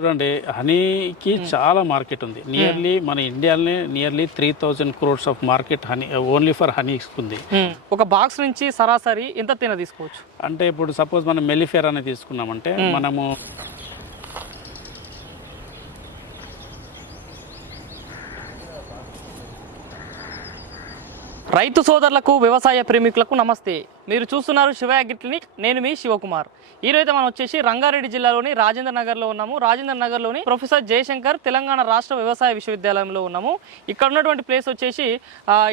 చూడండి హనీకి చాలా మార్కెట్ ఉంది. నియర్లీ మన ఇండియాలోనే nearly three thousand crores of market honey only for honeys ఉంది. ఒక బాక్స్ నుంచి సరాసరి ఎంత తేనె తీసుకోవచ్చు? అంటే ఇప్పుడు సపోజ్ మనం మెలిఫేర్ అనేది తీసుకున్నామంటే మనము రైతు సోదరులకు వ్యవసాయ ప్రేమికులకు నమస్తే. మీరు చూస్తున్నారు శివ క్లినిక్. నేను మీ శివకుమార్. ఈ రోజు మనం వచ్చేసి రంగారెడ్డి జిల్లాలోని రాజేంద్ర నగర్లో ఉన్నాము. రాజేంద్ర నగర్లోని ప్రొఫెసర్ జయశంకర్ తెలంగాణ రాష్ట్ర వ్యవసాయ విశ్వవిద్యాలయంలో ఉన్నాము. ఇక్కడ ఉన్నటువంటి ప్లేస్ వచ్చేసి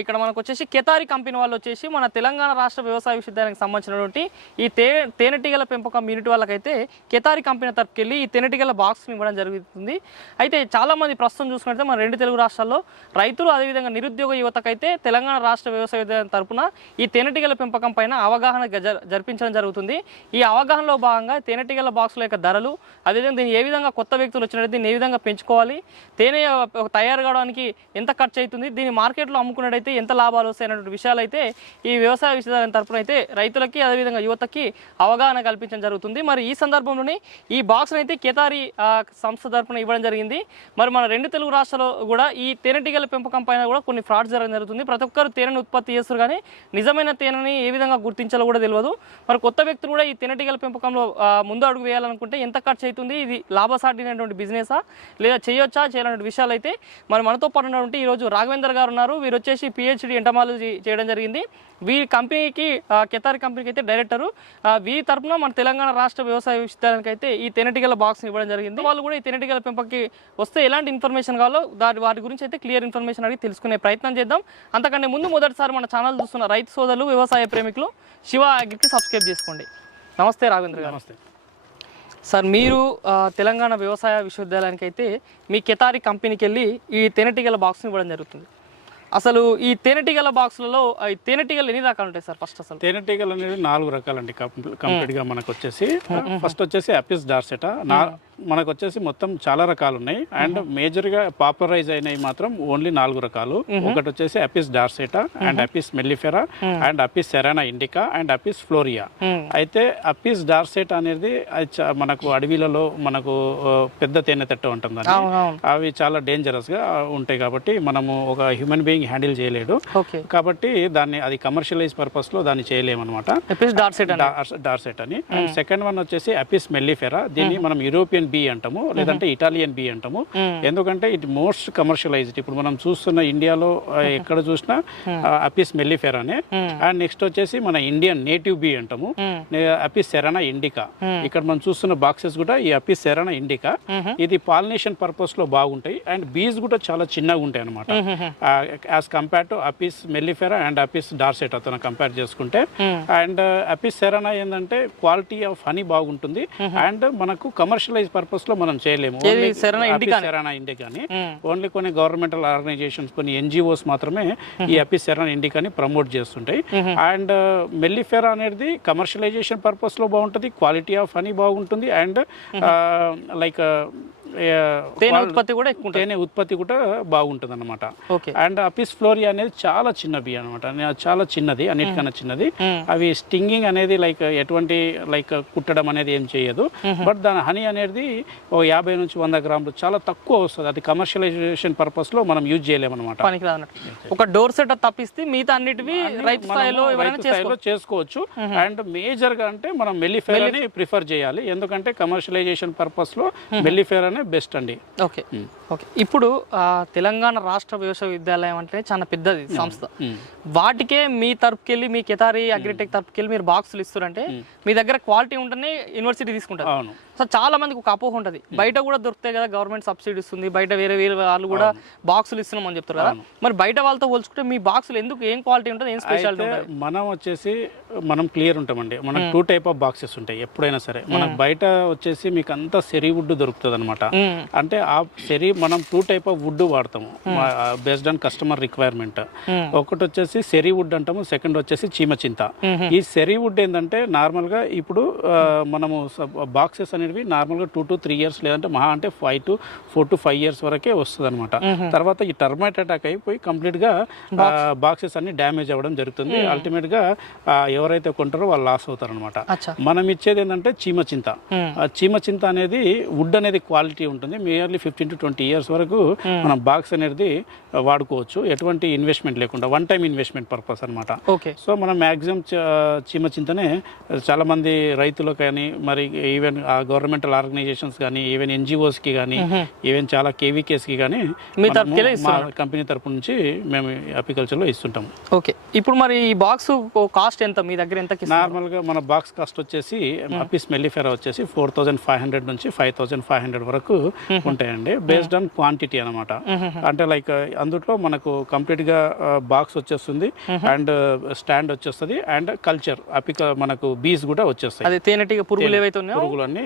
ఇక్కడ మనకు వచ్చేసి కెతారి కంపెనీ వాళ్ళు వచ్చేసి మన తెలంగాణ రాష్ట్ర వ్యవసాయ విశ్వవిద్యాలయానికి సంబంధించినటువంటి ఈ తే తేనెటీగల పెంపకం యూనిట్ వాళ్ళకైతే కెతారి కంపెనీ తరపుకెళ్ళి ఈ తేనెటీగల బాక్స్ని ఇవ్వడం జరుగుతుంది. అయితే చాలామంది ప్రస్తుతం చూసుకుంటే మన రెండు తెలుగు రాష్ట్రాల్లో రైతులు అదేవిధంగా నిరుద్యోగ యువతకైతే తెలంగాణ రాష్ట్ర వ్యవసాయ విద్యాలయం తరపున ఈ తేనెటీగల పెంపకం పైన అవగాహన జరిపించడం జరుగుతుంది. ఈ అవగాహనలో భాగంగా తేనెటీగల బాక్సుల యొక్క ధరలు అదేవిధంగా దీన్ని ఏ విధంగా కొత్త వ్యక్తులు వచ్చినట్టు దీన్ని ఏ విధంగా పెంచుకోవాలి తేనె తయారు కావడానికి ఎంత ఖర్చు అవుతుంది దీన్ని మార్కెట్లో అమ్ముకున్నట్టయితే ఎంత లాభాలు వస్తాయి అనేటువంటి విషయాలు అయితే ఈ వ్యవసాయ విశ్వవిద్యాలయం తరపున అయితే రైతులకి అదేవిధంగా యువతకి అవగాహన కల్పించడం జరుగుతుంది. మరి ఈ సందర్భంలోనే ఈ బాక్స్ని అయితే కేతారి సంస్థ తరపున ఇవ్వడం జరిగింది. మరి మన రెండు తెలుగు రాష్ట్రాల్లో కూడా ఈ తేనెటీగల పెంపకం పైన కూడా కొన్ని ఫ్రాడ్స్ జరగడం జరుగుతుంది. ప్రతి ఒక్కరు తేనెను ఉత్పత్తి చేస్తారు కానీ నిజమైన తేనెని ఏ విధంగా గుర్తించాలో కూడా తెలియదు మరి కొత్త వ్యక్తులు కూడా ఈ తేనెటీగల పెంపకంలో ముందు అడుగు వేయాలనుకుంటే ఎంత ఖర్చు అవుతుంది ఇది లాభసాటినటువంటి బిజినెసా? లేదా చేయొచ్చా? చేయాలనే విషయాలు అయితే మరి మనతో పాటు ఉన్నటువంటి ఈరోజు రాఘవేందర్ గారు ఉన్నారు. వీరు వచ్చేసి పిహెచ్డి ఎంటమాలజీ చేయడం జరిగింది. వీరి కంపెనీకి కెతారి కంపెనీకి అయితే డైరెక్టరు. ఆ, వీరి తరపున మన తెలంగాణ రాష్ట్ర వ్యవసాయ విశ్వవిద్యాలయానికి అయితే ఈ తేనెటీగల బాక్స్ ఇవ్వడం జరిగింది. వాళ్ళు కూడా ఈ తేనెటీగల పెంపకి వస్తే ఎలాంటి ఇన్ఫర్మేషన్ కావాలో దాని వాటి గురించి అయితే క్లియర్ ఇన్ఫర్మేషన్ అడిగి తెలుసుకునే ప్రయత్నం చేద్దాం. అంతకంటే ముందు మొదటిసారి మన ఛానల్ చూస్తున్న రైతు సోదరులు వ్యవసాయ ప్రేమికులు శివ అగ్రికి సబ్స్క్రైబ్ చేసుకోండి. నమస్తే రాఘవేంద్ర గారు. నమస్తే. సార్ మీరు తెలంగాణ వ్యవసాయ విశ్వవిద్యాలయానికి అయితే మీ కెతారి కంపెనీకి వెళ్ళి ఈ తేనెటీగల బాక్స్ని ఇవ్వడం జరుగుతుంది. అసలు ఈ తేనెటీగల బాక్సులలో ఈ తేనెటీగలు ఎన్ని రకాలు ఉంటాయి సార్ ఫస్ట్ అసలు? తేనెటీగలు అనేది నాలుగు రకాలండి కంప్లీట్గా మనకు వచ్చేసి ఫస్ట్ వచ్చేసి అపిస్ డార్సెటా మనకు వచ్చేసి మొత్తం చాలా రకాలు ఉన్నాయి అండ్ మేజర్గా పాపులరైజ్ అయినవి మాత్రం ఓన్లీ నాలుగు రకాలు. ఒకటి వచ్చేసి Apis dorsata and Apis mellifera and Apis cerana indica and Apis florea. అయితే అపిస్ డార్సెట్ అనేది మనకు అడవిలలో మనకు పెద్ద తేనె తట్టు ఉంటుందండి అవి చాలా డేంజరస్గా ఉంటాయి కాబట్టి మనము ఒక హ్యూమన్ బీయింగ్ హ్యాండిల్ చేయలేడు. కాబట్టి దాన్ని అది కమర్షియలైజ్ పర్పస్లో దాన్ని చేయలేమన్నమాట. డార్సెట్ అని. డార్సెట్ అని. అండ్ సెకండ్ వన్ వచ్చేసి అపిస్ మెల్లిఫెరా. దీన్ని మనం యూరోపియన్ బీ అంటాము లేదంటే ఇటాలియన్ బీ అంటాము. ఎందుకంటే ఇది మోస్ట్ కమర్షియలైజ్డ్ ఇప్పుడు మనం చూస్తున్న ఇండియాలో ఎక్కడ చూసినా అపిస్ మెల్లిఫెరానే అండ్ నెక్స్ట్ వచ్చేసి మన ఇండియన్ నేటివ్ బీ అంటాము. అపిస్ సెరానా ఇండికా ఇక్కడ మనం చూస్తున్న బాక్సెస్ కూడా ఈ అపిస్ సెరానా ఇండికా ఇది పాలినేషన్ పర్పస్లో బాగుంటాయి. అండ్ బీస్ కూడా చాలా చిన్నగా ఉంటాయి అనమాట as compare to Apis mellifera and Apis dorsata అతను కంపేర్ చేసుకుంటే. అండ్ అపిస్ సెరానా ఏంటంటే క్వాలిటీ ఆఫ్ హనీ బాగుంటుంది. అండ్ మనకు కమర్షియలైజ్ పర్పస్లో మనం చేయలేము. ఇండికాని ఓన్లీ కొన్ని గవర్నమెంటల్ ఆర్గనైజేషన్స్ కొన్ని ఎన్జిఓస్ మాత్రమే ఈ అపిస్ సెరానా ఇండికాని ప్రమోట్ చేస్తుంటాయి. అండ్ మెల్లిఫెరా అనేది కమర్షియలైజేషన్ పర్పస్లో బాగుంటుంది క్వాలిటీ ఆఫ్ హనీ బాగుంటుంది అండ్ లైక్ తేనె ఉత్పత్తి కూడా ఎక్కువ తేనె ఉత్పత్తి కూడా బాగుంటుంది అనమాట అండ్ అపిస్ ఫ్లోరియా అనేది చాలా చిన్న బి అనమాట చాలా చిన్నది అన్నిటికన్నా చిన్నది. అవి స్టింగింగ్ అనేది లైక్ ఎటువంటి లైక్ కుట్టడం అనేది ఏం చేయదు. బట్ దాని హనీ అనేది ఓ యాభై నుంచి వంద గ్రాములు చాలా తక్కువ వస్తుంది. అది కమర్షియలైజేషన్ పర్పస్లో మనం యూజ్ చేయలేమన్నమాట. ఒక డోర్ సెట్ తప్పిస్తే మిగతా అన్నిటివి స్థాయిలో రైతు చేసుకోవచ్చు. అండ్ మేజర్గా అంటే మనం మెల్లిఫేర్ అని ప్రిఫర్ చేయాలి. ఎందుకంటే కమర్షియలైజేషన్ పర్పస్లో మెల్లిఫేర్ అనే బెస్ట్ అండి. ఓకే. ఓకే. ఇప్పుడు తెలంగాణ రాష్ట్ర వ్యవసాయ విద్యాలయం అంటే చాలా పెద్దది సంస్థ. వాటికే మీ తరపుకెళ్ళి మీ కెతారి అగ్రిటెక్ తరపుకెళ్ళి మీరు బాక్సులు ఇస్తారంటే మీ దగ్గర క్వాలిటీ ఉంటేనే యూనివర్సిటీ తీసుకుంటారు. అవును. సో చాలా మందికి ఒక అపోహ ఉంటుంది. బయట కూడా దొరుకుతాయి కదా గవర్నమెంట్ సబ్సిడీ ఇస్తుంది బయట వేరే వేరే వాళ్ళు కూడా బాక్సులు ఇస్తున్నాం అని చెప్తారు కదా. మరి బయట వాళ్ళతో పోల్చుకుంటే మీ బాక్సులు ఎందుకు ఏం క్వాలిటీ ఉంటుంది ఏం స్పెషాలిటీ ఉంటుంది? మనం వచ్చేసి మనం క్లియర్ ఉంటామండి. మనకు టూ టైప్ ఆఫ్ బాక్సెస్ ఉంటాయి ఎప్పుడైనా సరే. మనకు బయట వచ్చేసి మీకు అంతా సెరీ వుడ్ దొరుకుతుంది అనమాట మ్మ్. అంటే ఆ సెరీ మనం టూ టైప్ ఆఫ్ వుడ్ వాడతాము. బేస్డ్ ఆన్ కస్టమర్ రిక్వైర్మెంట్ ఒకటి వచ్చేసి సెరీ వుడ్ అంటాము సెకండ్ వచ్చేసి చీమ చింత ఈ సెరీ వుడ్ ఏంటంటే నార్మల్గా ఇప్పుడు మనము బాక్సెస్ అనేవి నార్మల్గా టూ టు త్రీ ఇయర్స్ లేదంటే మహా అంటే five to four to five years వరకే వస్తుంది అనమాట తర్వాత ఈ టర్మైట్ అటాక్ అయిపోయి కంప్లీట్గా బాక్సెస్ అన్ని డ్యామేజ్ అవ్వడం జరుగుతుంది. అల్టిమేట్గా ఎవరైతే కొంటారో వాళ్ళు లాస్ అవుతారు అనమాట మనం ఇచ్చేది ఏంటంటే చీమ చింత. చీమ చింత అనేది వుడ్ అనేది క్వాలిటీ ఉంటుంది. Nearly fifteen to twenty years వరకు మనం బాక్స్ అనేది వాడుకోవచ్చు. ఎటువంటి ఇన్వెస్ట్మెంట్ లేకుండా వన్ టైం ఇన్వెస్ట్మెంట్ పర్పస్ అన్నమాట. ఓకే. సో మనం మ్యాక్సిమం చీమ చింతనే చాలా మంది రైతులు కానీ మరి ఈవెన్ గవర్నమెంటల్ ఆర్గనైజేషన్స్ కానీ ఈవెన్ ఎన్జిఓస్కి కానీ ఈవెన్ చాలా కేవీకేస్కి కానీ మీ మా కంపెనీ తరపు నుంచి మేము అపికల్చర్లో ఇస్తుంటాం ఓకే. ఇప్పుడు మరి ఈ బాక్స్ కాస్ట్ ఎంత? మీ దగ్గర ఇస్తారు? నార్మల్గా మన బాక్స్ కాస్ట్ వచ్చేసి అపిస్ మెల్లిఫెరా వచ్చేసి ఫోర్ థౌసండ్ ఫైవ్ హండ్రెడ్ నుంచి ఫైవ్ థౌసండ్ ఫైవ్ హండ్రెడ్ వరకు ఉంటాయండి. బేస్డ్ ఆన్ క్వాంటిటీ అనమాట అంటే లైక్ అందులో మనకు కంప్లీట్గా బాక్స్ వచ్చేస్తుంది అండ్ స్టాండ్ వచ్చేస్తుంది అండ్ కల్చర్ అపిక మనకు బీస్ కూడా వచ్చేస్తాయి. అదే తేనెటీగ పురుగులు ఏవైతే ఉన్నాయో? పురుగులన్నీ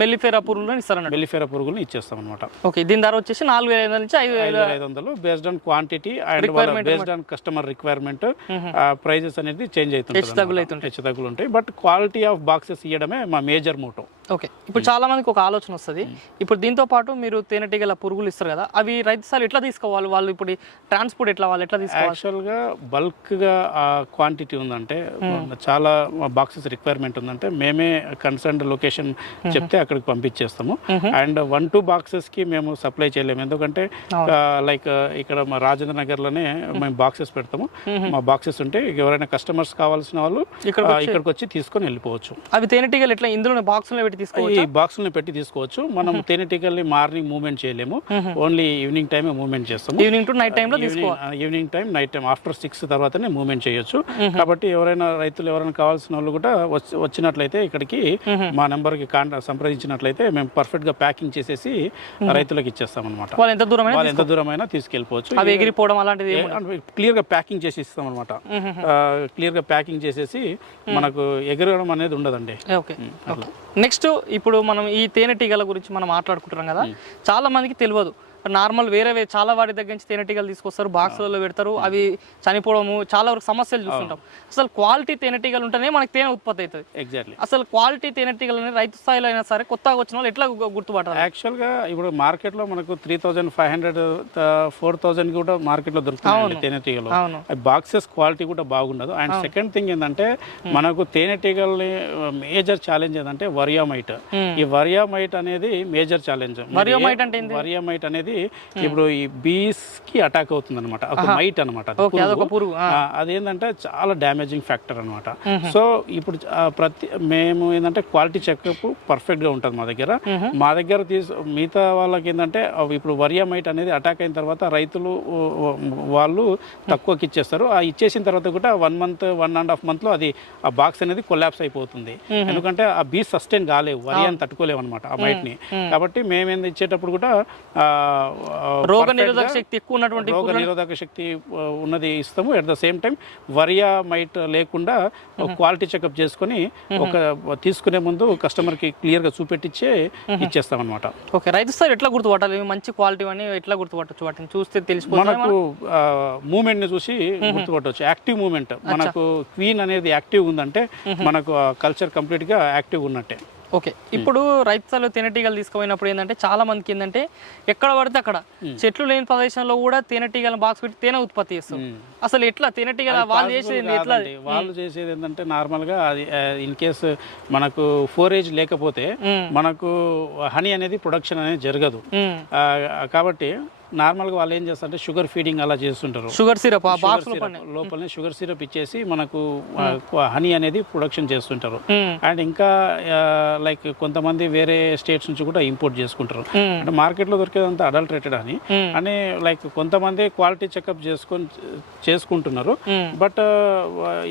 మెల్లిఫెరా పురుగులు ఇస్తారన్నట్టు. మెల్లిఫెరా పురుగులను ఇచ్చేస్తాం అనమాట ఓకే దీని ధర వచ్చేసి నాలుగు వేల ఐదు వందల నుంచి ఐదు వేల ఐదు వందలు. Based on quantity and based on customer requirement prices అనేది చేంజ్ అవుతుంది అవుతుంటాయి. హెచ్చు తగ్గులు ఉంటాయి. బట్ క్వాలిటీ ఆఫ్ బాక్సెస్ ఇవ్వడమే మా మేజర్ మోటో ఓకే ఇప్పుడు చాలా మందికి ఒక ఆలోచన వస్తుంది. ఇప్పుడు దీంతో పాటు మీరు తేనెటీగల పురుగులు ఇస్తారు కదా అవి రైతు సార్లు ఎట్లా తీసుకోవాలి? వాళ్ళు ఇప్పుడు ట్రాన్స్పోర్ట్ ఎట్లా వాళ్ళు ఎట్లా తీసుకోవాలి? యాక్చువల్గా బల్క్గా ఆ క్వాంటిటీ ఉందంటే చాలా బాక్సెస్ రిక్వైర్మెంట్ ఉందంటే మేమే కన్సర్న్ లొకేషన్ చెప్తే అక్కడికి పంపించేస్తాము. అండ్ వన్ టూ బాక్సెస్కి మేము సప్లై చేయలేము. ఎందుకంటే లైక్ ఇక్కడ మా రాజేంద్ర నగర్లోనే మేము బాక్సెస్ పెడతాము. మా బాక్సెస్ ఉంటే ఎవరైనా కస్టమర్స్ కావాల్సిన వాళ్ళు ఇక్కడికి వచ్చి తీసుకొని వెళ్ళిపోవచ్చు. అవి తేనెటీగలు ఎట్లా ఇందులో బాక్స్లో పెట్టి తీసుకోవాలి ఈ బాక్సులను పెట్టి తీసుకోవచ్చు. మనం తేనెటీగల్ని మార్నింగ్ మూవ్మెంట్ చేయలేము. ఓన్లీ ఈవినింగ్ టైమే మూవ్మెంట్ చేస్తాము. ఈవినింగ్ టు నైట్ టైంలో తీసుకోవాలి evening time night time after six తర్వాతనే మూవ్మెంట్ చేయొచ్చు. కాబట్టి ఎవరైనా రైతులు ఎవరైనా కావాల్సిన వాళ్ళు కూడా వచ్చి- వచ్చినట్లయితే ఇక్కడికి మా నెంబర్కి కాంటా సంప్రదించినట్లయితే మేము పర్ఫెక్ట్గా ప్యాకింగ్ చేసేసి రైతులకు ఇచ్చేస్తాం అనమాట వాళ్ళు ఎంత దూరం వాళ్ళు ఎంత దూరమైనా తీసుకెళ్ళిపోవచ్చు. అవి ఎగిరిపోవడం అలాంటిది ఏమి క్లియర్గా ప్యాకింగ్ చేసి ఇస్తాం అనమాట క్లియర్గా ప్యాకింగ్ చేసేసి మనకు ఎగరడం అనేది ఉండదండి. ఓకే. నెక్స్ట్ ఇప్పుడు మనం ఈ తేనెటీగల గురించి మనం మాట్లాడుకుంటున్నాం కదా. చాలా మందికి తెలియదు. నార్మల్ వేరే చాలా వాటి దగ్గర నుంచి తేనెటీగలు తీసుకొస్తారు బాక్సులలో పెడతారు. అవి చనిపోవడము చాలా వరకు సమస్యలు చూస్తుంటాం. అసలు క్వాలిటీ తేనెటీగలు ఉంటేనే మనకి తేనె ఉత్పత్తి అవుతుంది. ఎగ్జాక్ట్లీ అసలు క్వాలిటీ తేనెటీగలు అనేది రైతు స్థాయిలో అయినా సరే కొత్తగా వచ్చిన వాళ్ళు ఎట్లా గుర్తుపడతారు? యాక్చువల్గా ఇప్పుడు మార్కెట్లో మనకు three thousand five hundred four thousand కూడా మార్కెట్లో దొరుకుతున్నాయి తేనెటీగలు. బాక్సెస్ క్వాలిటీ కూడా బాగుండదు. అండ్ సెకండ్ థింగ్ ఏంటంటే మనకు తేనెటీగల్ని మేజర్ ఛాలెంజ్ ఏంటంటే వరియామైట్. ఈ వరియామైట్ అనేది మేజర్ ఛాలెంజ్ వరియామైట్ అంటే? వరియామైట్ అనేది ఇప్పుడు ఈ బీస్కి అటాక్ అవుతుంది అనమాట ఒక మైట్ అనమాట పురుగు. అదేంటంటే చాలా డ్యామేజింగ్ ఫ్యాక్టర్ అనమాట సో ఇప్పుడు ప్రతి మేము ఏంటంటే క్వాలిటీ చెకప్ పర్ఫెక్ట్గా ఉంటుంది మా దగ్గర. మా దగ్గర తీసు మిగతా వాళ్ళకి ఏంటంటే ఇప్పుడు వరియామైట్ అనేది అటాక్ అయిన తర్వాత రైతులు వాళ్ళు తక్కువకి ఇచ్చేస్తారు. ఆ ఇచ్చేసిన తర్వాత కూడా one month one and half మంత్లో అది ఆ బాక్స్ అనేది కొలాప్స్ అయిపోతుంది. ఎందుకంటే ఆ బీస్ సస్టైన్ కాలేవు. వరి అని తట్టుకోలేవు అనమాట ఆ మైట్ని. కాబట్టి మేమేంది ఇచ్చేటప్పుడు కూడా రోగ నిరోధక శక్తి ఎక్కువ ఉన్నటువంటి రోగ నిరోధక శక్తి ఉన్నది ఇస్తాము. At the same time varroa mite లేకుండా క్వాలిటీ చెకప్ చేసుకొని ఒక తీసుకునే ముందు కస్టమర్కి క్లియర్గా చూపెట్టించే ఇచ్చేస్తాం అనమాట ఓకే రైతు స్థాయి ఎట్లా గుర్తుపట్టాలి? మంచి క్వాలిటీ అని ఎట్లా గుర్తుపట్టచ్చు? వాటిని చూస్తే తెలిసిపోతుంది మనకు మూమెంట్ని చూసి గుర్తుపట్టవచ్చు యాక్టివ్ మూమెంట్ మనకు క్వీన్ అనేది యాక్టివ్ ఉందంటే మనకు కల్చర్ కంప్లీట్గా యాక్టివ్ ఉన్నట్టే. ఓకే. ఇప్పుడు రైతు స్థాయిలో తేనెటీగలు తీసుకుపోయినప్పుడు ఏంటంటే చాలా మందికి ఏంటంటే ఎక్కడ పడితే అక్కడ చెట్లు లేని ప్రదేశంలో కూడా తేనెటీగల బాక్స్ పెట్టి తేనె ఉత్పత్తి చేస్తారు. అసలు ఎట్లా? తేనెటీగల వాళ్ళు చేసేది? ఎట్లా. వాళ్ళు చేసేది ఏంటంటే నార్మల్గా అది ఇన్ కేస్ మనకు ఫోరేజ్ లేకపోతే మనకు హనీ అనేది ప్రొడక్షన్ అనేది జరగదు. కాబట్టి నార్మల్గా వాళ్ళు ఏం చేస్తారంటే షుగర్ ఫీడింగ్ అలా చేస్తుంటారు. షుగర్ సిరప్ లోపలనే షుగర్ సిరప్ ఇచ్చేసి మనకు హనీ అనేది ప్రొడక్షన్ చేస్తుంటారు. అండ్ ఇంకా లైక్ కొంతమంది వేరే స్టేట్స్ నుంచి కూడా ఇంపోర్ట్ చేసుకుంటారు. అంటే మార్కెట్లో దొరికేదంతా అడల్టరేటెడ్ అని. అని లైక్ కొంతమంది క్వాలిటీ చెకప్ చేసుకొని చేసుకుంటున్నారు. బట్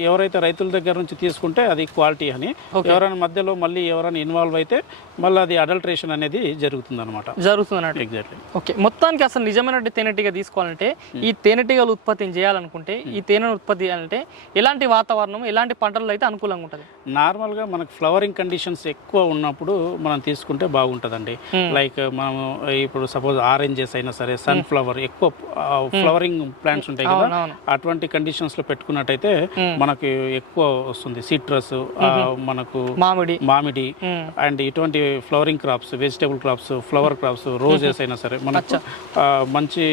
ఎవరైతే రైతుల దగ్గర నుంచి తీసుకుంటే అది క్వాలిటీ అని ఎవరైనా మధ్యలో మళ్ళీ ఎవరైనా ఇన్వాల్వ్ అయితే మళ్ళీ అది అడల్ట్రేషన్ అనేది జరుగుతుంది అనమాట జరుగుతుంది ఎగ్జాక్ట్లీ ఓకే. మొత్తానికి అసలు నిజమైన తేనెటీగ తీసుకోవాలంటే ఈ తేనెటీగలు ఉత్పత్తిని చేయాలనుకుంటే ఈ తేనెను ఉత్పత్తి చేయాలంటే ఎలాంటి వాతావరణం ఎలాంటి పంటలు అయితే అనుకూలంగా ఉంటుంది? నార్మల్గా మనకు ఫ్లవరింగ్ కండిషన్స్ ఎక్కువ ఉన్నప్పుడు మనం తీసుకుంటే బాగుంటుందండి. లైక్ మనము ఇప్పుడు సపోజ్ ఆరెంజెస్ అయినా సరే సన్ ఫ్లవర్ ఎక్కువ ఫ్లవరింగ్ ప్లాంట్స్ ఉంటాయి కదా అటువంటి కండిషన్స్లో పెట్టుకున్నట్టయితే మనకి ఎక్కువ వస్తుంది. సిట్రస్ మనకు మామిడి. మామిడి మ్మ్. అండ్ ఇటువంటి flowering crops vegetable crops flower crops roses అయినా సరే మనకు మంచి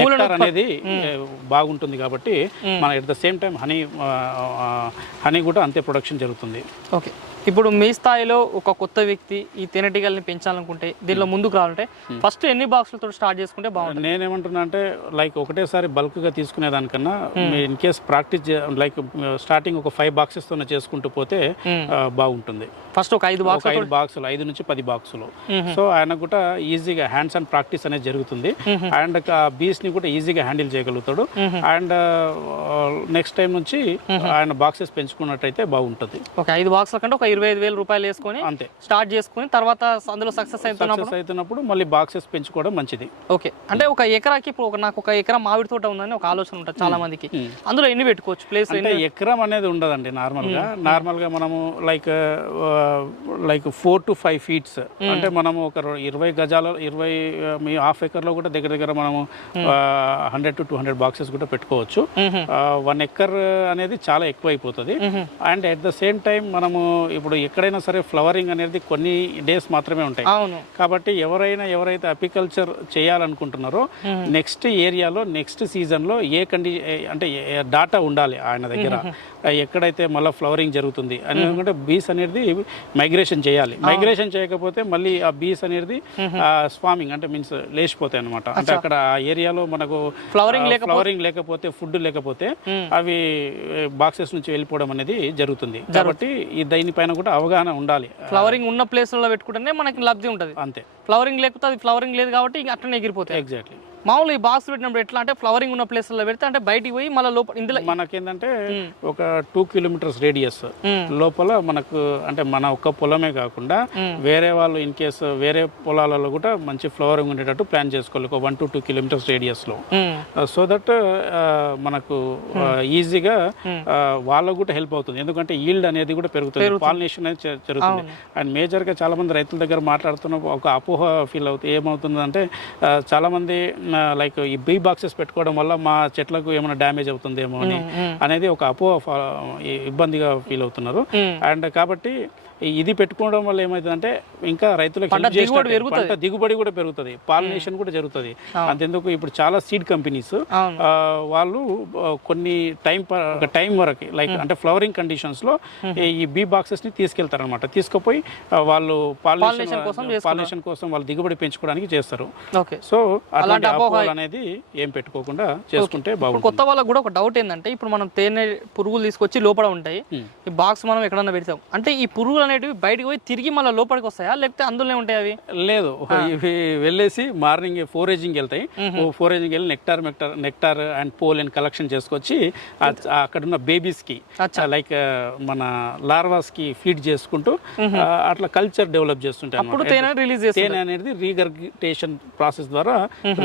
నెక్టార్ అనేది బాగుంటుంది కాబట్టి మన at the same time honey honey కూడా అంతే ప్రొడక్షన్ జరుగుతుంది. ఓకే. ఇప్పుడు మీ స్థాయిలో ఒక కొత్త వ్యక్తి ఈ తేనెటీగల్ని పెంచాలనుకుంటే దీనిలో ముందుకు రావాలంటే ఫస్ట్ ఎన్ని బాక్సులతో స్టార్ట్ చేసుకుంటే బాగుంటుంది? నేనేమంటున్నా అంటే లైక్ ఒకటేసారి బల్క్గా తీసుకునే దానికన్నా in case practice like starting ఒక ఫైవ్ బాక్సెస్ తోనే చేసుకుంటూ పోతే బాగుంటుంది. ఫస్ట్ ఒక ఐదు బాక్స్ ఐదు బాక్సులు ఐదు నుంచి పది బాక్సులు సో ఆయన కూడా ఈజీగా హ్యాండ్స్ అండ్ ప్రాక్టీస్ అనేది జరుగుతుంది. అండ్ బీస్ని కూడా ఈజీగా హ్యాండిల్ చేయగలుగుతాడు. అండ్ నెక్స్ట్ టైం నుంచి ఆయన బాక్సెస్ పెంచుకున్నట్టయితే బాగుంటుంది. ఒక ఐదు బాక్సుల కంటే ఒక ఇరవై ఐదు వేల రూపాయలు వేసుకొని అంతే. స్టార్ట్ చేసుకుని తర్వాత అందులో సక్సెస్ అవుతున్నప్పుడు అవుతున్నప్పుడు మళ్ళీ బాక్సెస్ పెంచుకోవడం మంచిది. ఓకే. అంటే ఒక ఎకరాకి ఇప్పుడు ఒక నాకు ఒక ఎకరా మామిడి తోట ఉందని ఒక ఆలోచన ఉంటుంది చాలా మందికి. అందులో ఎన్ని పెట్టుకోవచ్చు? ప్లేస్ అంటే ఎకరం అనేది ఉండదండి నార్మల్గా నార్మల్గా మనము like like four to five feets అంటే మనము ఒక ఇరవై గజాల ఇరవై మీ హాఫ్ ఎకర్లో కూడా దగ్గర దగ్గర మనము hundred to two hundred boxes కూడా పెట్టుకోవచ్చు. వన్ ఎకర్ అనేది చాలా ఎక్కువ అయిపోతుంది and at the same time మనము ఇప్పుడు ఎక్కడైనా సరే ఫ్లవరింగ్ అనేది కొన్ని డేస్ మాత్రమే ఉంటాయి. అవును. కాబట్టి ఎవరైనా ఎవరైతే అపికల్చర్ చేయాలనుకుంటున్నారో నెక్స్ట్ ఏరియాలో నెక్స్ట్ సీజన్లో ఏ కండి అంటే డాటా ఉండాలి ఆయన దగ్గర. ఎక్కడైతే మళ్ళీ ఫ్లవరింగ్ జరుగుతుంది అని ఎందుకంటే బీస్ అనేది మైగ్రేషన్ చేయాలి. మైగ్రేషన్ చేయకపోతే మళ్ళీ ఆ బీస్ అనేది స్వామింగ్ అంటే మీన్స్ లేచిపోతాయి అనమాట అంటే అక్కడ ఆ ఏరియాలో మనకు Flowering ఫ్లవరింగ్ లేకపోతే ఫుడ్ లేకపోతే అవి బాక్సెస్ నుంచి వెళ్ళిపోవడం అనేది జరుగుతుంది. కాబట్టి దీనిపైన కూడా అవగాహన ఉండాలి. ఫ్లవరింగ్ ఉన్న ప్లేస్లలో పెట్టుకుంటేనే మనకి లబ్ధి ఉంటుంది. అంతే. ఫ్లవరింగ్ లేకపోతే అది ఫ్లవరింగ్ లేదు కాబట్టి ఇంక అట్లనే ఎగిరిపోతాయి. ఎగ్జాక్ట్లీ మామూలు ఈ బాక్స్ పెట్టినప్పుడు ఎట్లా అంటే ఫ్లవరింగ్ ఉన్న ప్లేస్లలో పెడితే అంటే బయటికి పోయి మళ్ళీ లోపల ఇందులో మనకేంటంటే ఒక టూ కిలోమీటర్స్ రేడియస్. లోపల మనకు అంటే మన ఒక్క పొలమే కాకుండా వేరే వాళ్ళు ఇన్ కేస్ వేరే పొలాలలో కూడా మంచి ఫ్లవరింగ్ ఉండేటట్టు ప్లాన్ చేసుకోవాలి. ఒక వన్ టు టూ కిలోమీటర్స్ రేడియస్లో. సో దట్ మనకు ఈజీగా వాళ్ళకు కూడా హెల్ప్ అవుతుంది. ఎందుకంటే ఈల్డ్ అనేది కూడా పెరుగుతుంది. పాలినేషన్ అనేది జరుగుతుంది. అండ్ మేజర్గా చాలా మంది రైతుల దగ్గర మాట్లాడుతున్న ఒక అపోహ ఫీల్ అవుతుంది ఏమవుతుందంటే ఆ, మంది లైక్ ఈ బీ బాక్సెస్ పెట్టుకోవడం వల్ల మా చెట్లకు ఏమైనా డ్యామేజ్ అవుతుందేమో అని అనేది ఒక అపోహ ఈ- ఇబ్బందిగా ఫీల్ అవుతున్నారు. అండ్ కాబట్టి ఇది పెట్టుకోవడం వల్ల ఏమవుతుందంటే ఇంకా రైతులకు పంట దిగుబడి కూడా పెరుగుతుంది. పాలినేషన్ కూడా జరుగుతుంది. అంతెందుకు ఇప్పుడు చాలా సీడ్ కంపెనీస్ వాళ్ళు కొన్ని టైం టైం వరకు లైక్ అంటే ఫ్లవరింగ్ కండిషన్స్లో ఈ- బీ బాక్సెస్ని తీసుకెళ్తారు అనమాట తీసుకుపోయి వాళ్ళు పాలినేషన్ పాలినేషన్ కోసం వాళ్ళు దిగుబడి పెంచుకోవడానికి చేస్తారు. సో అలాంటి అనేది ఏం పెట్టుకోకుండా చేసుకుంటే బాగుంటుంది. కొత్త వాళ్ళకి కూడా ఒక డౌట్ ఏంటంటే ఇప్పుడు మనం తేనె పురుగులు తీసుకొచ్చి లోపల ఉంటాయి. ఈ బాక్స్ మనం ఎక్కడన్నా పెడతాం. అంటే ఈ పురుగులు అనేటివి బయటకు పోయి తిరిగి మళ్ళీ లోపలికి వస్తాయా? లేకపోతే అందులోనే ఉంటాయి అవి? లేదు. ఇవి వెళ్ళేసి మార్నింగ్ ఫోరేజింగ్ వెళ్తాయి. ఫోరేజింగ్ వెళ్ళి nectar nectar nectar and pollen and collection చేసుకొచ్చి అక్కడ ఉన్న బేబీస్కి లైక్ మన లార్వాస్కి ఫీడ్ చేసుకుంటూ అట్లా కల్చర్ డెవలప్. తేనె రిలీజ్ తేనె అనేది రీగర్గిటేషన్ ప్రాసెస్ ద్వారా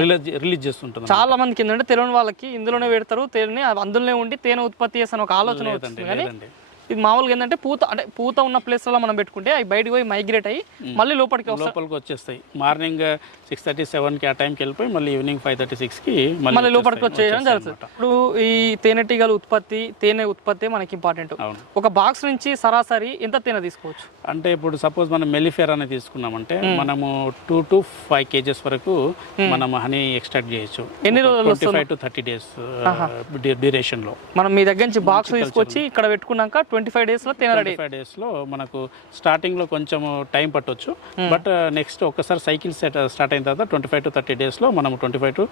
రిలీజ్ రిలీజ్ చేస్తుంటుంది చాలా మందికి ఏంటంటే తెలియని వాళ్ళకి ఇందులోనే పెడతారు తేనె అది అందులోనే ఉండి తేనె ఉత్పత్తి చేస్తాను ఒక ఆలోచన లేదండి. ఇది మామూలుగా ఏంటంటే పూత అంటే పూత ఉన్న ప్లేస్లలో మనం పెట్టుకుంటే అవి బయటకు పోయి మైగ్రేట్ అయ్యి మళ్ళీ లోపలికి లోపలికి వచ్చేస్తాయి. మార్నింగ్ సిక్స్ థర్టీ సెవెన్కి ఆ టైంకి వెళ్ళిపోయి మళ్ళీ ఈవినింగ్ ఫైవ్ థర్టీ సిక్స్కి మళ్ళీ లోపలికి వచ్చేయడం జరుగుతుంది. ఇప్పుడు ఈ తేనెటీగల ఉత్పత్తి తేనె ఉత్పత్తి మనకి ఇంపార్టెంట్ ఒక బాక్స్ నుంచి సరాసరి ఎంత తేనె తీసుకోవచ్చు? అంటే ఇప్పుడు సపోజ్ మనం మెలిఫేర్ అని తీసుకున్నామంటే మనము టూ టు ఫైవ్ కేజెస్ వరకు మనం హనీ ఎక్స్ట్రాక్ట్ చేయొచ్చు. ఎన్ని రోజులు ఫైవ్ టు థర్టీ డేస్ డ్యూరేషన్లో. మనం మీ దగ్గర నుంచి బాక్స్ తీసుకొచ్చి ఇక్కడ పెట్టుకున్నాక ట్వంటీ ఫైవ్ డేస్లో తేనె రెడీ. ఫైవ్ డేస్లో మనకు స్టార్టింగ్లో కొంచెం టైం పట్టొచ్చు. బట్ నెక్స్ట్ ఒక్కసారి సైకిల్ సెట్ స్టార్ట్ అయిన తర్వాత ట్వంటీ ఫైవ్ టు థర్టీ డేస్లో మనం ట్వంటీ ఫైవ్ టు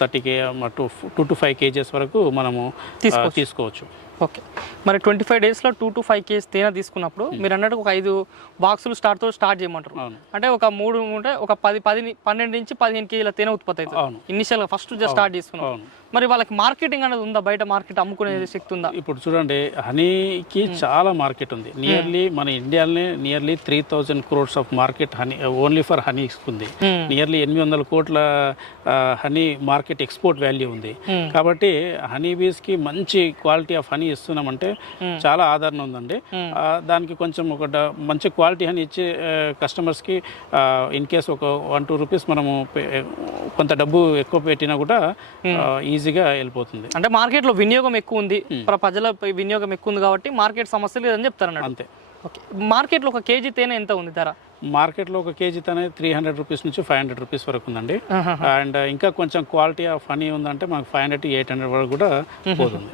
థర్టీ కే టూ టూ ఫైవ్ కేజెస్ వరకు మనము ఆ, తీసుకోవచ్చు. ఓకే. మరి ట్వంటీ ఫైవ్ డేస్లో టూ టు ఫైవ్ కేజీ తేనె తీసుకున్నప్పుడు మీరు అన్నట్టు ఒక ఐదు బాక్సులు స్టార్ట్తో స్టార్ట్ చేయమంటారు. అంటే ఒక మూడు అంటే ఒక పది పది పన్నెండు నుంచి పదిహేను కేజీల తేనె ఉత్పత్తి అవుతుంది. ఇనిషియల్గా ఫస్ట్ స్టార్ట్ చేసుకున్నాం. మరి వాళ్ళకి మార్కెటింగ్ అనేది ఉందా? బయట మార్కెట్ అమ్ముకునే శక్తి ఉందా? ఇప్పుడు చూడండి హనీకి చాలా మార్కెట్ ఉంది. నియర్లీ మన ఇండియాలోనే nearly three thousand crores of market honey only for honeys ఉంది. Hmm. నియర్లీ ఎనిమిది వందల కోట్ల హనీ మార్కెట్ ఎక్స్పోర్ట్ వాల్యూ ఉంది. Hmm. కాబట్టి హనీ బీస్కి మంచి క్వాలిటీ ఆఫ్ హనీ ఇస్తున్నామంటే చాలా ఆదరణ ఉందండి. దానికి కొంచెం ఒక మంచి క్వాలిటీ హనీ ఇచ్చే కస్టమర్స్కి ఇన్ కేస్ ఒక వన్ టూ రూపీస్ మనము కొంత డబ్బు ఎక్కువ పెట్టినా కూడా ఈజీగా వెళ్ళిపోతుంది. అంటే మార్కెట్లో వినియోగం ఎక్కువ ఉంది. ప్ర- ప్రజలపై వినియోగం ఎక్కువ ఉంది కాబట్టి మార్కెట్ సమస్య లేదని చెప్తారు అన్నట్టు అంతే. ఓకే. మార్కెట్లో ఒక కేజీ తేనె ఎంత ఉంది ధర? మార్కెట్లో ఒక కేజీ తనే త్రీ హండ్రెడ్ రూపీస్ నుంచి ఫైవ్ హండ్రెడ్ రూపీస్ వరకు ఉందండి. అండ్ ఇంకా కొంచెం క్వాలిటీ ఆఫ్ హనీ ఉందంటే మనకు ఫైవ్ హండ్రెడ్ ఎయిట్ హండ్రెడ్ వరకు కూడా పోతుంది.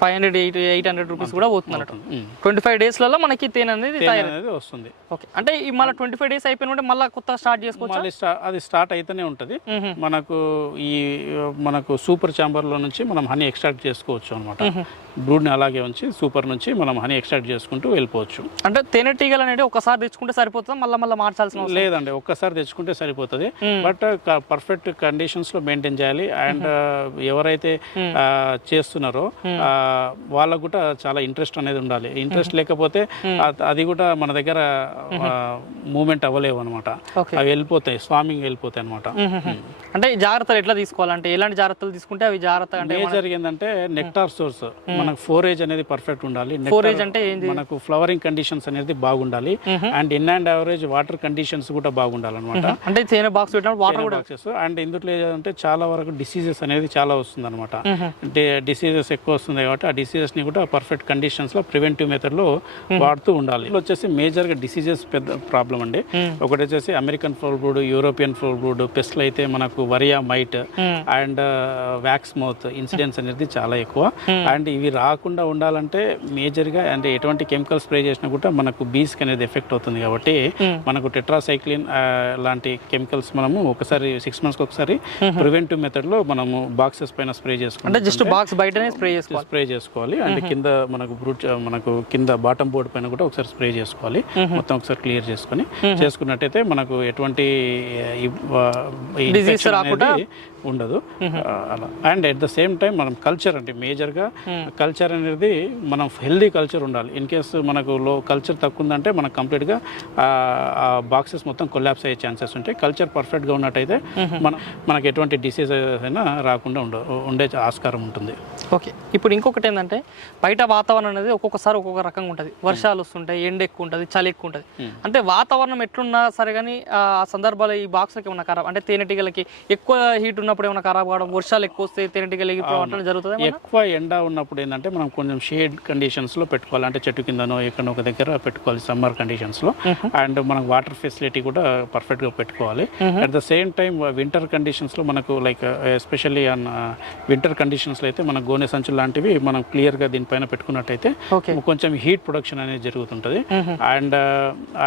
Five hundred eight eight hundred rupees కూడా పోతుంది అన్నట్టు. ట్వంటీ ఫైవ్ డేస్లలో మనకి తేనె అనేది అనేది వస్తుంది. ఓకే. అంటే మళ్ళీ ట్వంటీ ఫైవ్ డేస్ అయిపోయిన మళ్ళీ కొత్త స్టార్ట్ చేసుకోవచ్చు? అది స్టార్ట్ అయితేనే ఉంటుంది. మనకు ఈ మనకు సూపర్ ఛాంబర్లో నుంచి మనం హనీ ఎక్స్ట్రాక్ట్ చేసుకోవచ్చు అనమాట బ్రూడ్ని అలాగే ఉంచి సూపర్ నుంచి మనం హనీ ఎక్స్ట్రాక్ట్ చేసుకుంటూ వెళ్ళిపోవచ్చు. అంటే తేనెటీగలు అనేది ఒకసారి తెచ్చుకుంటే సరిపోతుందా? మళ్ళీ మళ్ళీ మార్చాల్సిన లేదండి ఒక్కసారి తెచ్చుకుంటే సరిపోతుంది. బట్ పర్ఫెక్ట్ కండిషన్స్లో మెయింటైన్ చేయాలి. అండ్ ఎవరైతే చేస్తున్నారో వాళ్ళకు కూడా చాలా ఇంట్రెస్ట్ అనేది ఉండాలి. ఇంట్రెస్ట్ లేకపోతే అది కూడా మన దగ్గర మూమెంట్ అవ్వలేవు అనమాట. అవి వెళ్ళిపోతాయి స్వామింగ్ వెళ్ళిపోతాయి అనమాట అంటే జాగ్రత్తలు ఎట్లా తీసుకోవాలంటే ఎలాంటి జాగ్రత్తలు తీసుకుంటే అవి జాగ్రత్త అంటే మేజర్ ఏంటంటే నెక్టార్ సోర్స్ మనకు ఫోరేజ్ అనేది పర్ఫెక్ట్ ఉండాలి. ఫోరేజ్ అంటే మనకు ఫ్లవరింగ్ కండిషన్స్ అనేది బాగుండాలి. And in and average water conditions కూడా బాగుండాలన్నమాట. అంటే తేనె బాక్స్ వాటర్ కూడా అండ్ ఇందులో ఏంటంటే చాలా వరకు డిసీజెస్ అనేది చాలా వస్తుంది అనమాట డిసీజెస్ ఎక్కువ వస్తుంది కాబట్టి ఆ డిసీజెస్ని కూడా పర్ఫెక్ట్ కండిషన్స్లో ప్రివెంటివ్ మెథడ్లో వాడుతూ ఉండాలి. వచ్చేసి మేజర్గా డిసీజెస్ పెద్ద ప్రాబ్లం అండి. ఒకటి వచ్చేసి American foul brood European foul brood పెస్ట్లు అయితే మనకు varroa mite and wax moth incidents అనేది చాలా ఎక్కువ. అండ్ ఇవి రాకుండా ఉండాలంటే మేజర్గా అంటే ఎటువంటి కెమికల్ స్ప్రే చేసినా కూడా మనకు బీస్ అనేది ఎఫెక్ట్ అవుతుంది కాబట్టి మనకు టెట్రాసైక్లిన్ లాంటి కెమికల్స్ మనము ఒకసారి సిక్స్ మంత్స్ ఒకసారి ప్రివెంటివ్ మెథడ్లో మనము బాక్సెస్ పైన స్ప్రే అంటే చేసుకుంటే జస్ట్ బాక్స్ బయటనే స్ప్రే చేసుకోవాలి. స్ప్రే చేసుకోవాలి. అండ్ కింద మనకు బ్రూట్ మనకు కింద బాటమ్ బోర్డ్ పైన కూడా ఒకసారి స్ప్రే చేసుకోవాలి. మొత్తం ఒకసారి క్లియర్ చేసుకొని చేసుకున్నట్టయితే మనకు ఎటువంటి ఉండదు. అలా. And at the same time మనం కల్చర్ అంటే మేజర్గా కల్చర్ అనేది మనం హెల్దీ కల్చర్ ఉండాలి. ఇన్ కేస్ మనకు లో కల్చర్ తక్కువ ఉందంటే మనకు కంప్లీట్గా ఆ బాక్సెస్ మొత్తం కొలాప్స్ అయ్యే ఛాన్సెస్ ఉంటాయి. కల్చర్ పర్ఫెక్ట్గా ఉన్నట్టయితే మన మనకు ఎటువంటి డిసీజ్ అయినా రాకుండా ఉండ ఉండే ఆస్కారం ఉంటుంది. ఓకే ఇప్పుడు ఇంకొకటి ఏంటంటే బయట వాతావరణం అనేది ఒక్కొక్కసారి ఒక్కొక్క రకంగా ఉంటుంది. వర్షాలు వస్తుంటాయి ఎండ ఎక్కువ ఉంటుంది చలి ఎక్కువ ఉంటుంది. అంటే వాతావరణం ఎట్లున్నా సరే కానీ ఆ సందర్భాలు ఈ బాక్స్లకి ఏమైనా ఖరాబ్ అంటే తేనెటీగలకి ఎక్కువ హీట్ ఉన్నప్పుడు ఏమైనా ఖరాబ్ కావడం వర్షాలు ఎక్కువ వస్తే తేనెటీగలు ఎగిపోవడం జరుగుతుంది? ఎక్కువ ఎండ ఉన్నప్పుడు ఏంటంటే మనం కొంచెం షేడ్ కండిషన్స్లో పెట్టుకోవాలి అంటే చెట్టు కిందనో ఎక్కడో ఒక దగ్గర పెట్టుకోవాలి సమ్మర్ కండిషన్స్లో అండ్ మనకు వాటర్ ఫెసిలిటీ కూడా పర్ఫెక్ట్గా పెట్టుకోవాలి at the same time winter కండిషన్స్లో మనకు లైక్ ఎస్పెషల్లీ ఆన్ వింటర్ కండిషన్స్లో అయితే మన గోనె సంచులు లాంటివి మనం క్లియర్గా దీనిపైన పెట్టుకున్నట్టయితే కొంచెం హీట్ ప్రొడక్షన్ అనేది జరుగుతుంటది. అండ్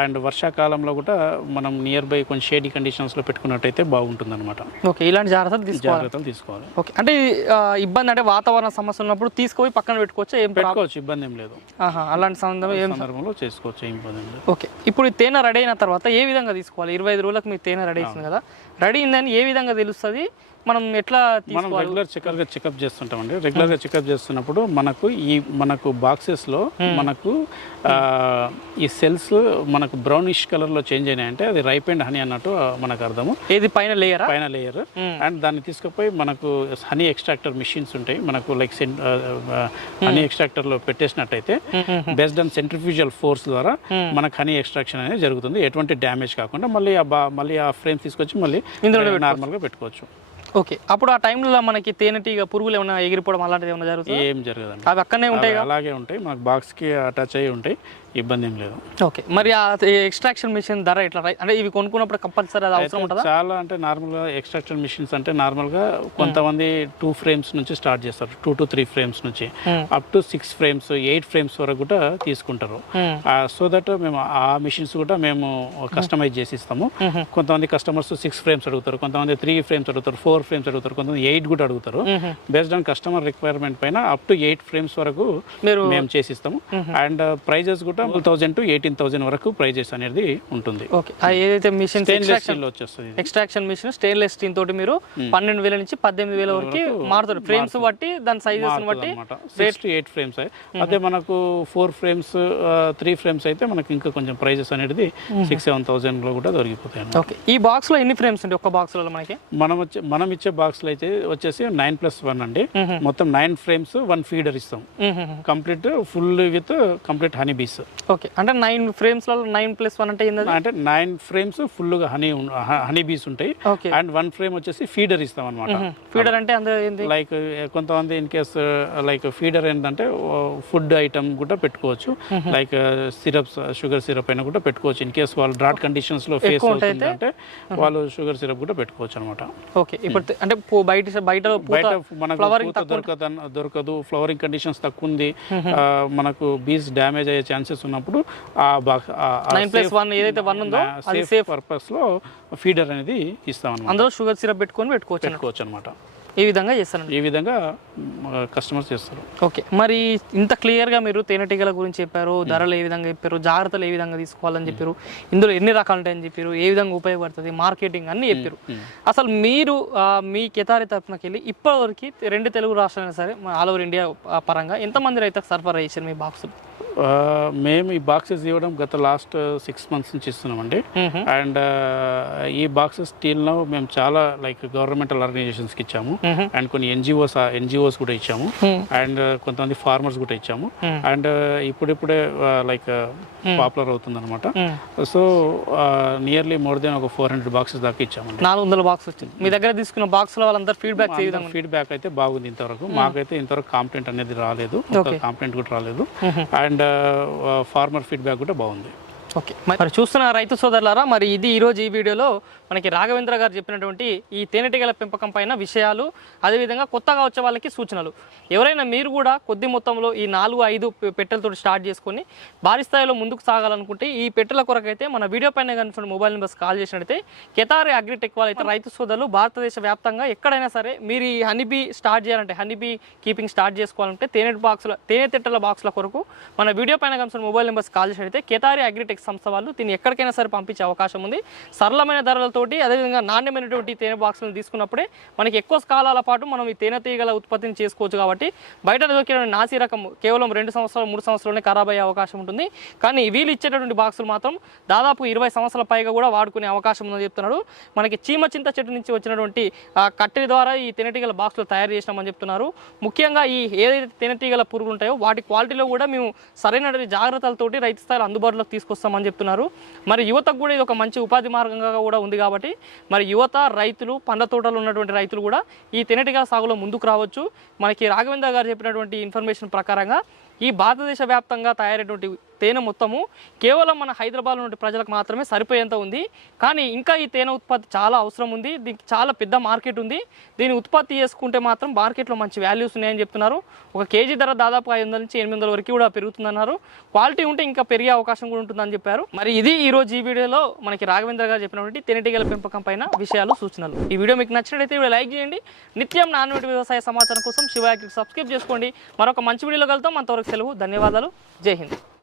అండ్ వర్షాకాలంలో కూడా మనం నియర్ బై కొంచెం షేడీ కండిషన్స్లో పెట్టుకున్నట్టయితే బాగుంటుంది అనమాట ఓకే ఇలాంటి జాగ్రత్తలు తీసుకోవాలి. జాగ్రత్తలు తీసుకోవాలి. ఓకే అంటే ఇబ్బంది అంటే వాతావరణ సమస్య ఉన్నప్పుడు తీసుకుపోయి పక్కన పెట్టుకోవచ్చు? ఏం పెట్టుకోవచ్చు ఇబ్బంది ఏం లేదు. ఆహా, అలాంటి సందర్భం ఏం సందర్భంలో చేసుకోవచ్చు ఏం ఇబ్బంది లేదు. ఓకే ఇప్పుడు ఈ తేనె రెడీ అయిన తర్వాత ఏ విధంగా తీసుకోవాలి? ఇరవై ఐదు రోజులకు మీ తేనె రెడీ అవుతుంది కదా. రెడీ అయిందని ఏ విధంగా తెలుస్తుంది? మనం ఎట్లా మనం రెగ్యులర్ చెకప్గా చెకప్ చేస్తుంటామండి. రెగ్యులర్గా చెకప్ చేస్తున్నప్పుడు మనకు ఈ మనకు బాక్సెస్లో మనకు ఆ, ఈ సెల్స్ మనకు బ్రౌనిష్ కలర్లో చేంజ్ అయినాయంటే అది రైప్ అండ్ హనీ అన్నట్టు మనకు అర్థము. ఏది పైన లేయరా పైన లేయర్ అండ్ దాన్ని తీసుకుపోయి మనకు హనీ ఎక్స్ట్రాక్టర్ మిషన్స్ ఉంటాయి. మనకు లైక్ హనీ ఎక్స్ట్రాక్టర్లో పెట్టేసినట్టయితే బేస్డ్ ఆన్ సెంట్రిఫ్యూజల్ ఫోర్స్ ద్వారా మనకు హనీ ఎక్స్ట్రాక్షన్ అనేది జరుగుతుంది. ఎటువంటి డ్యామేజ్ కాకుండా మళ్ళీ ఆ మళ్ళీ ఆ ఫ్రేమ్ తీసుకొచ్చి మళ్ళీ నార్మల్గా పెట్టుకోవచ్చు. ఓకే. అప్పుడు ఆ టైంలో మనకి తేనెటీగ పురుగులు ఏమైనా ఎగిరిపోవడం అలాంటిది ఏమైనా జరుగుతుంది? ఏం జరగదండి. అవి అక్కడనే ఉంటాయి అలాగే ఉంటాయి. మనకు బాక్స్కి అటాచ్ అయ్యి ఉంటాయి. ఇబ్బంది ఏం లేదు. ఓకే. మరి ఆ ఎక్స్ట్రాక్షన్ మిషన్ ధర ఎట్లా? అంటే ఇవి కొనుక్కున్నప్పుడు కంపల్సరీ అది అవసరం ఉంటుందా? చాలా అంటే నార్మల్గా ఎక్స్ట్రాక్షన్ మిషన్స్ అంటే నార్మల్గా కొంతమంది టూ ఫ్రేమ్స్ నుంచి స్టార్ట్ చేస్తారు. టూ టు త్రీ ఫ్రేమ్స్ నుంచి. Up to six frames eight frames వరకు కూడా తీసుకుంటారు. Hmm. సో దట్ మేము ఆ మిషన్స్ కూడా మేము కస్టమైజ్ చేసి ఇస్తాము కొంతమంది కస్టమర్స్ సిక్స్ ఫ్రేమ్స్ అడుగుతారు. కొంతమంది త్రీ ఫ్రేమ్స్ అడుగుతారు. ఫోర్ ఫ్రేమ్స్ అడుగుతారు. కొంతమంది ఎయిట్ కూడా అడుగుతారు. బేస్డ్ ఆన్ కస్టమర్ రిక్వైర్మెంట్ పైన అప్ టు ఎయిట్ ఫ్రేమ్స్ వరకు మేము చేసిస్తాము. అండ్ ప్రైజెస్ కూడా twelve thousand to eighteen thousand వరకు ప్రైజెస్ అనేది ఉంటుంది. ఓకే ఏదైతే మిషన్ స్టెయిన్లెస్ స్టీల్ వచ్చేస్తుంది. ఎక్స్ట్రాక్షన్ మిషన్ స్టెయిన్లెస్ స్టీల్ తోటి మీరు పన్నెండు వేల నుంచి పద్దెనిమిది వేల వరకు మారుతుంది. ఫ్రేమ్స్ బట్టి దాని సైజెస్ బట్టి సిక్స్ టు ఎయిట్ ఫ్రేమ్స్ అదే మనకు ఫోర్ ఫ్రేమ్స్ త్రీ ఫ్రేమ్స్ అయితే మనకి ఇంకా కొంచెం ప్రైజెస్ అనేది సిక్స్ సెవెన్ థౌసండ్లో కూడా దొరికిపోతాయి. ఓకే ఈ బాక్స్లో ఎన్ని ఫ్రేమ్స్ ఉంటాయి ఒక్క బాక్స్లో మనకి? మనం వచ్చే మనం ఇచ్చే బాక్స్లో అయితే వచ్చేసి నైన్ ప్లస్ వన్ అండి. మొత్తం నైన్ ఫ్రేమ్స్ వన్ ఫీడర్ ఇస్తాం. Complete full with complete honey bees okay. అంటే నైన్ ఫ్రేమ్స్లో నైన్ ప్లస్ వన్ అంటే ఏంటది అంటే నైన్ ఫ్రేమ్స్ ఫుల్గా హనీ హనీ బీస్ ఉంటాయి. అండ్ వన్ ఫ్రేమ్ వచ్చేసి ఫీడర్ ఇస్తాం అనమాట ఫీడర్ అంటే అందులో లైక్ కొంతమంది ఇన్ కేస్ లైక్ ఫీడర్ ఏంటంటే ఫుడ్ ఐటమ్ కూడా పెట్టుకోవచ్చు. లైక్ సిరప్స్ షుగర్ సిరప్ అయినా కూడా పెట్టుకోవచ్చు. ఇన్ కేస్ వాళ్ళు డ్రాట్ కండిషన్స్లో ఫేస్ అవుతుంది అంటే వాళ్ళు షుగర్ సిరప్ కూడా పెట్టుకోవచ్చు అనమాట ఓకే. ఇప్పుడు అంటే బయట బయట బయట మనకు పూత దొరకదు. దొరకదు ఫ్లవరింగ్ కండిషన్స్ తక్కువ ఉంది మనకు బీస్ డ్యామేజ్ అయ్యే ఛాన్సెస్ ఉన్నప్పుడు ఆ సేఫ్ పర్పస్లో ఫీడర్ అనేది ఇస్తాం అందులో షుగర్ సిరప్ పెట్టుకొని పెట్టుకోవచ్చు. పెట్టుకోవచ్చు అనమాట ఈ విధంగా చేస్తానండి ఈ విధంగా కస్టమర్స్ చేస్తారు. ఓకే. మరి ఇంత క్లియర్గా మీరు తేనెటీగల గురించి చెప్పారు ధరలు ఏ విధంగా చెప్పారు జాగ్రత్తలు ఏ విధంగా తీసుకోవాలని చెప్పారు ఇందులో ఎన్ని రకాలు ఉంటాయని చెప్పారు ఏ విధంగా ఉపయోగపడుతుంది మార్కెటింగ్ అన్ని చెప్పారు. అసలు మీరు మీ కెతారి తరఫునకి వెళ్ళి ఇప్పటివరకు రెండు తెలుగు రాష్ట్రాలైనా సరే ఆల్ ఓవర్ ఇండియా పరంగా ఎంతమంది రైతులకు సరఫరా చేశారు మీ బాక్సులు మేము ఈ బాక్సెస్ ఇవ్వడం గత లాస్ట్ సిక్స్ మంత్స్ నుంచి ఇస్తున్నామండి. అండ్ ఈ బాక్సెస్ స్టీల్లో మేము చాలా లైక్ గవర్నమెంటల్ ఆర్గనైజేషన్స్కి ఇచ్చాము. అండ్ కొన్ని ఎన్జిఓస్ ఎన్జిఓస్ కూడా ఇచ్చాము. అండ్ కొంతమంది ఫార్మర్స్ కూడా ఇచ్చాము. అండ్ ఇప్పుడిప్పుడే లైక్ పాపులర్ అవుతుంది అనమాట సో నియర్లీ మోర్ దెన్ ఒక ఫోర్ హండ్రెడ్ బాక్సెస్ దాకా ఇచ్చామండి. నాలుగు వందల బాక్స్ వచ్చింది. మీ దగ్గర తీసుకున్న బాక్సుల వాళ్ళందరూ ఫీడ్బ్యాక్ ఫీడ్బ్యాక్ అయితే బాగుంది ఇంతవరకు. మాకైతే ఇంతవరకు కాంప్లైంట్ అనేది రాలేదు. కాంప్లైంట్ కూడా రాలేదు. అండ్ ఫార్మర్ ఫీడ్బ్యాక్ కూడా బాగుంది. ఓకే. మరి చూస్తున్న రైతు సోదరులారా మరి ఇది ఈరోజు ఈ వీడియోలో మనకి రాఘవేంద్ర గారు చెప్పినటువంటి ఈ తేనెటీగల పెంపకం పైన విషయాలు అదేవిధంగా కొత్తగా వచ్చే వాళ్ళకి సూచనలు. ఎవరైనా మీరు కూడా కొద్ది మొత్తంలో ఈ నాలుగు ఐదు పెట్టెలతో స్టార్ట్ చేసుకొని భారీ స్థాయిలో ముందుకు సాగాలనుకుంటే ఈ పెట్టెల కొరకైతే మన వీడియో పైన కనిపిస్తున్న మొబైల్ నెంబర్స్ కాల్ చేసినట్టయితే కెతారి అగ్రిటెక్ వాళ్ళైతే రైతు సోదరులు భారతదేశ వ్యాప్తంగా ఎక్కడైనా సరే మీరు ఈ హనీబీ స్టార్ట్ చేయాలంటే హనీబీ కీపింగ్ స్టార్ట్ చేసుకోవాలంటే తేనె బాక్సుల తేనె తిట్టల బాక్సుల కొరకు మన వీడియో పైన కనిపిస్తున్న మొబైల్ నెంబర్స్ కాల్ చేసినట్టయితే కేతారి అగ్రిటెక్ సంస్థ వాళ్ళు దీన్ని ఎక్కడికైనా సరే పంపించే అవకాశం ఉంది. సరళమైన ధరలతో తోటి అదేవిధంగా నాణ్యమైనటువంటి తేనె బాక్సులను తీసుకున్నప్పుడే మనకి ఎక్కువ కాలాల పాటు మనం ఈ తేనె తీగల ఉత్పత్తిని చేసుకోవచ్చు కాబట్టి బయట దొరికిన నాసి రకం కేవలం రెండు సంవత్సరాలు మూడు సంవత్సరాలనే ఖరాబ్ అయ్యే అవకాశం ఉంటుంది. కానీ వీళ్ళు ఇచ్చేటటువంటి బాక్సులు మాత్రం దాదాపు ఇరవై సంవత్సరాల పైగా కూడా వాడుకునే అవకాశం ఉందని చెప్తున్నాడు మనకి చీమ చింత చెట్టు నుంచి వచ్చినటువంటి కట్టెల ద్వారా ఈ తేనెటీగల బాక్సులు తయారు చేసినామని చెప్తున్నారు. ముఖ్యంగా ఈ ఏదైతే తేనెటీగల పురుగులు ఉంటాయో వాటి క్వాలిటీలో కూడా మేము సరైనటువంటి జాగ్రత్తలతోటి రైతు స్థాయిలో అందుబాటులోకి తీసుకొస్తామని చెప్తున్నారు. మరి యువతకు కూడా ఇది ఒక మంచి ఉపాధి మార్గంగా కూడా ఉంది కాబట్టి మరి యువత రైతులు పండ్ల తోటలు ఉన్నటువంటి రైతులు కూడా ఈ తేనెటీగల సాగులో ముందుకు రావచ్చు. మనకి రాఘవేంద్ర గారు చెప్పినటువంటి ఇన్ఫర్మేషన్ ప్రకారంగా ఈ భారతదేశ వ్యాప్తంగా తయారైనటువంటి తేనె మొత్తము కేవలం మన హైదరాబాద్ నుండి ప్రజలకు మాత్రమే సరిపోయేంత ఉంది. కానీ ఇంకా ఈ తేనె ఉత్పత్తి చాలా అవసరం ఉంది. దీనికి చాలా పెద్ద మార్కెట్ ఉంది. దీన్ని ఉత్పత్తి చేసుకుంటే మాత్రం మార్కెట్లో మంచి వాల్యూస్ ఉన్నాయని చెప్తున్నారు. ఒక కేజీ ధర దాదాపు ఐదు వందల నుంచి ఎనిమిది వందల వరకు కూడా పెరుగుతుందన్నారు. క్వాలిటీ ఉంటే ఇంకా పెరిగే అవకాశం కూడా ఉంటుందని చెప్పారు. మరి ఇది ఈ రోజు ఈ వీడియోలో మనకి రాఘవేంద్ర గారు చెప్పినటువంటి తేనెటీగల పెంపకం పైన విషయాలు సూచనలు. ఈ వీడియో మీకు నచ్చినట్లయితే వీడియో లైక్ చేయండి. నిత్యం నాన్నటి వ్యవసాయ సమాచారం కోసం శివాకి సబ్స్క్రైబ్ చేసుకోండి. మరొక మంచి వీడియోలో కలుద్దాం. అంతవరకు సెలవు ధన్యవాదాలు. జై హింద్.